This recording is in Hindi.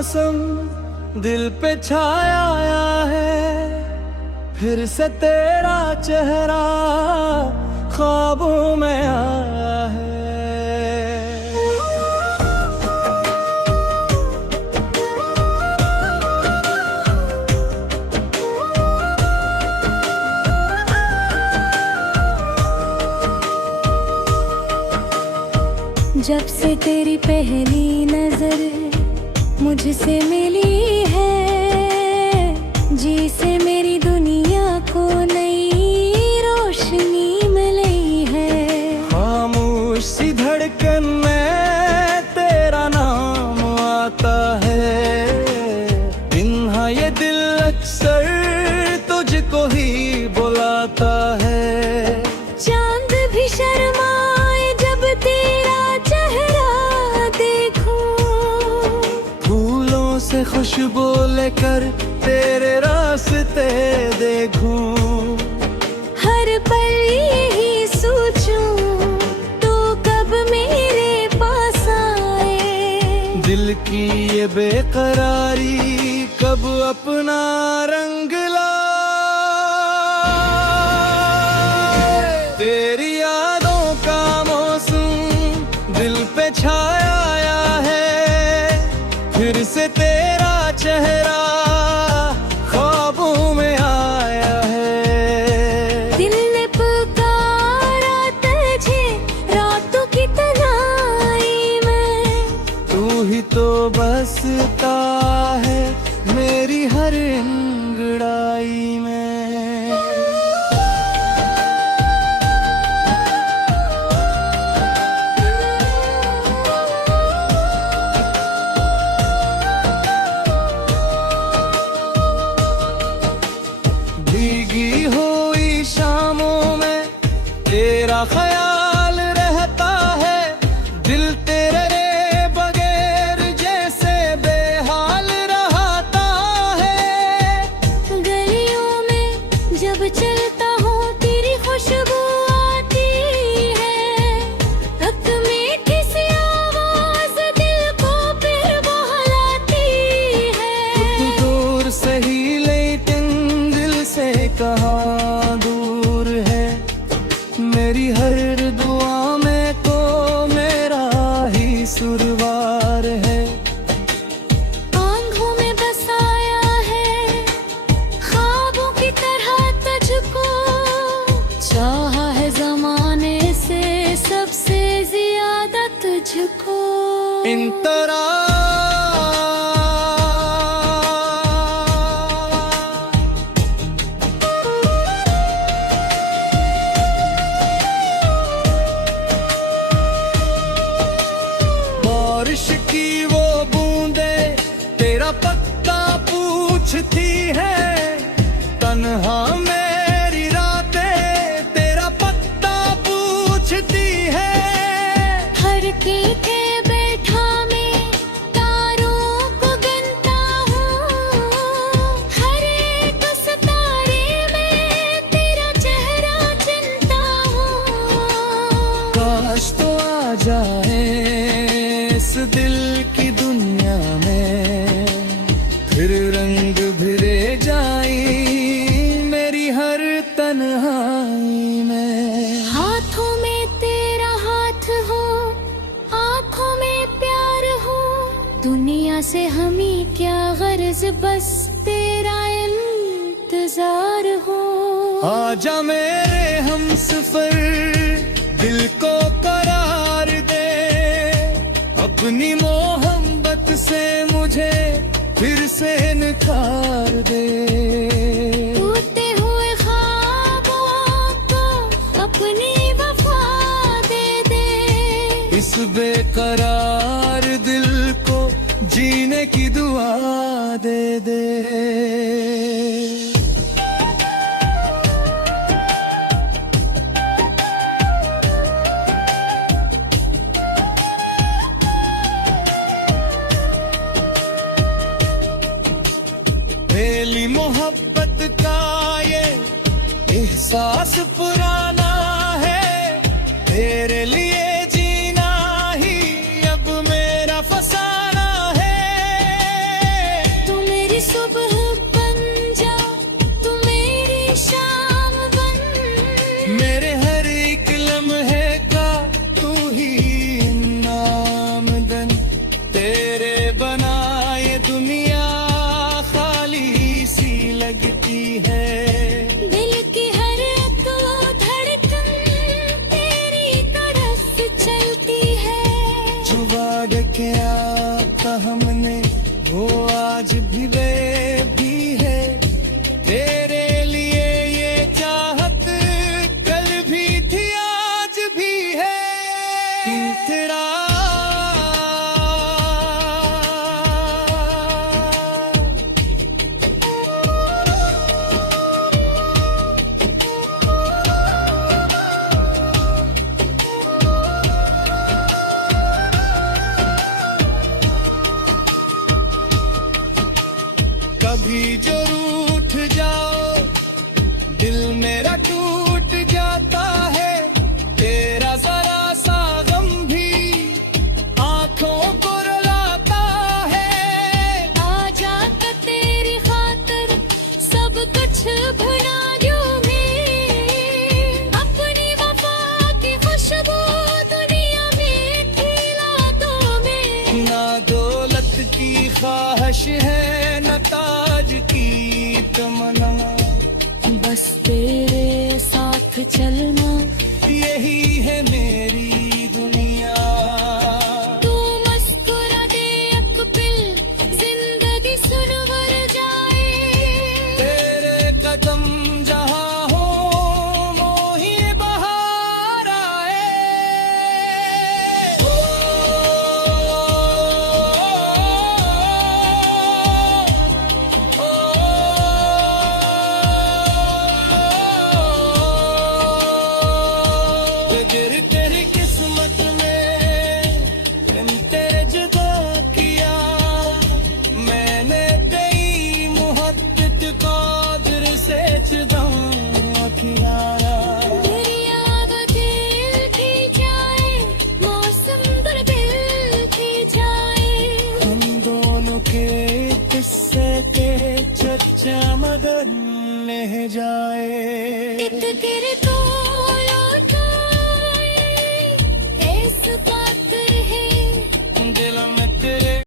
मौसम दिल पे छाया है, फिर से तेरा चेहरा ख्वाबों में आया है। जब से तेरी पहली नजर मुझसे मिली है, जी से मेरी दुनिया को नई रोशनी मिली है। खामोश सी धड़कन में तेरा नाम आता है, इन्हा ये दिल अक्सर तुझको ही बुलाता है। चांद भी शर्माए जब तेरा चेहरा देखूं, फूलों से खुशबू लेकर तेरे रास्ते देखूं। हर पल यही सोचूं तो कब मेरे पास आए। दिल की ये बेकरारी कब अपना रंग लाए। तेरी यादों का मौसम दिल पे छाया है, फिर से तेरा चेहरा ख्वाबों में आया है। दिल ने पुकारा तुझे रातों की तन्हाई में, तू ही तो बसता है मेरी हर अंगड़ाई में। भीगी हुई शामों में तेरा ख्याल रहता है, दिल तेरे बगैर जैसे बेहाल रहता है। गलियों में जब चलता हूँ तेरी खुशबू आती है, तक मीठी सी आवाज दिल को फिर बहलाती है। दूर सही लेकिन दिल से कहाँ दूर है, मेरी हर दुआ में तो मेरा ही सुरवार है। आंखों में बसाया है ख्वाबों की तरह तुझको, चाहा है जमाने से सबसे ज्यादा तुझको। इन तरह बारिश की वो बूंदे तेरा पत्ता पूछती है, तन्हा मेरी रातें तेरा पत्ता पूछती है। हर के बैठा मैं तारों को गिनता हूँ, हर एक सितारे में तेरा चेहरा चुनता हूँ। काश तो आ जाए इस दिल की दुनिया में, फिर रंग भिरे जाई मेरी हर तन्हाई में। हाथों में तेरा हाथ हो, आंखों में प्यार हो, दुनिया से हमें क्या गर्ज बस तेरा इंतजार हो। आजा मेरे हमसफर दिल को करार दे, अपनी मोहब्बत से मुझे फिर से निखार दे। टूटे हुए ख्वाबों को अपनी वफा दे दे, इस बेकरार दिल को जीने की दुआ दे दे। पहली मोहब्बत का ये एहसास पुराना है, तेरे लिए जीना ही अब मेरा फसाना है। बना ये दुनिया खाली सी लगती है। दिल की हर तो धड़कन तेरी तरफ चलती है। जो वादा किया था हमने वो आज भी वे भी है। तेरे लिए ये चाहत कल भी थी आज भी है। तेरा कभी जो रूठ जाओ दिल मेरा टूट जाता है। तेरा जरा सा गम भी आंखों को रुलाता है। आजा का तेरी खातिर सब कुछ भुला दूं मैं। अपनी वफा की खुशबू दुनिया में खिला दूं मैं। ना दौलत की ख्वाहिश है न ताज की तमन्ना। बस तेरे साथ चलना यही है मेरी दुनिया। तू मुस्कुरा दे एक पल जिंदगी सुनवर जाए। तेरे कदम जहाँ हो मोही बहार आए। गिर तेरी किस्मत में तेरे जुदा किया मैंने। तेरी मोहब्बत को दिल से जुदा किया। दरिया बदल की जाए मौसम बदल की जाए। हम दोनों के किस्से के चर्चा मदन ले जाए। एक तेरे तो